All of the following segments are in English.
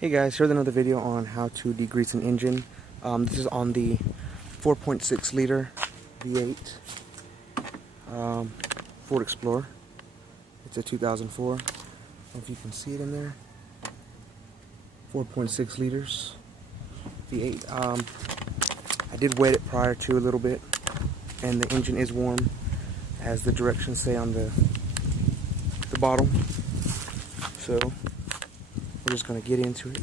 Hey guys, here's another video on how to degrease an engine. This is on the 4.6 liter V8 Ford Explorer. It's a 2004. I don't know if you can see it in there. 4.6 liters V8. I did wet it prior to a little bit, and the engine is warm, as the directions say on the bottle. So we're just going to get into it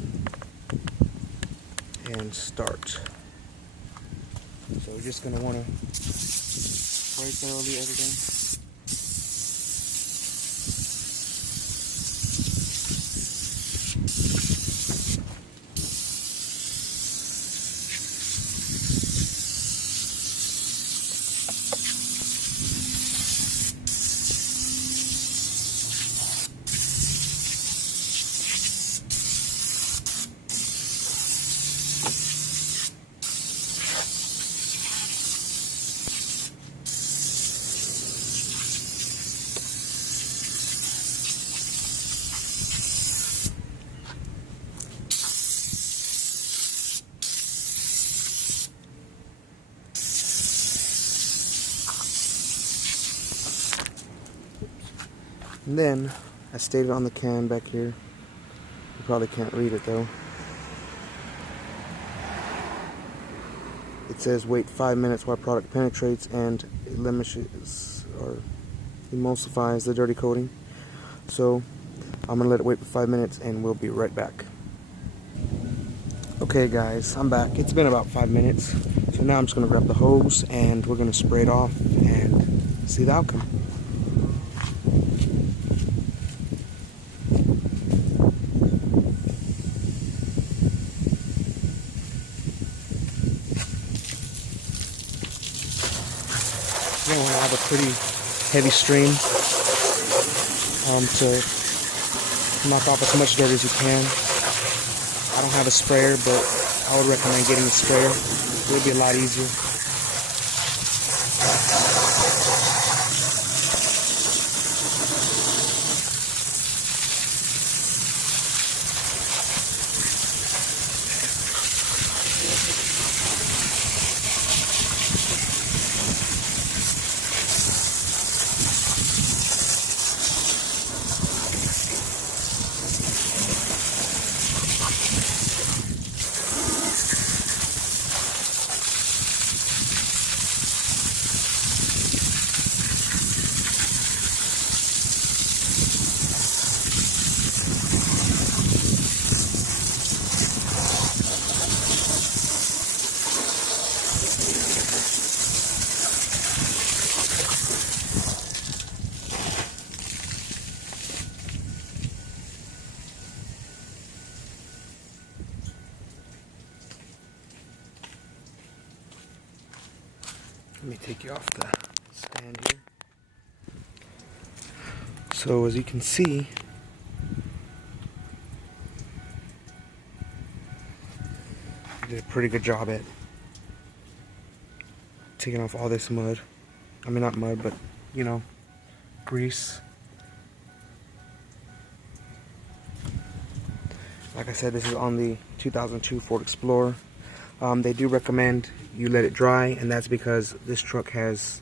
and start. So we're just going to want to spray thoroughly everything. And then, as stated on the can back here, you probably can't read it though. It says wait 5 minutes while product penetrates and eliminates or emulsifies the dirty coating. So I'm gonna let it wait for 5 minutes and we'll be right back. Okay guys, I'm back. It's been about 5 minutes. So now I'm just gonna grab the hose and we're gonna spray it off and see the outcome. You want to have a pretty heavy stream to knock off as much dirt as you can. I don't have a sprayer, but I would recommend getting a sprayer. It would be a lot easier. Let me take you off the stand here. So as you can see, I did a pretty good job at taking off all this mud. I mean, not mud, but you know, grease. Like I said, this is on the 2002 Ford Explorer. They do recommend you let it dry, and that's because this truck has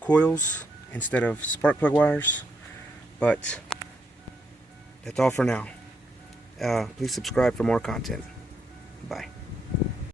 coils instead of spark plug wires. But that's all for now. Please subscribe for more content. Bye.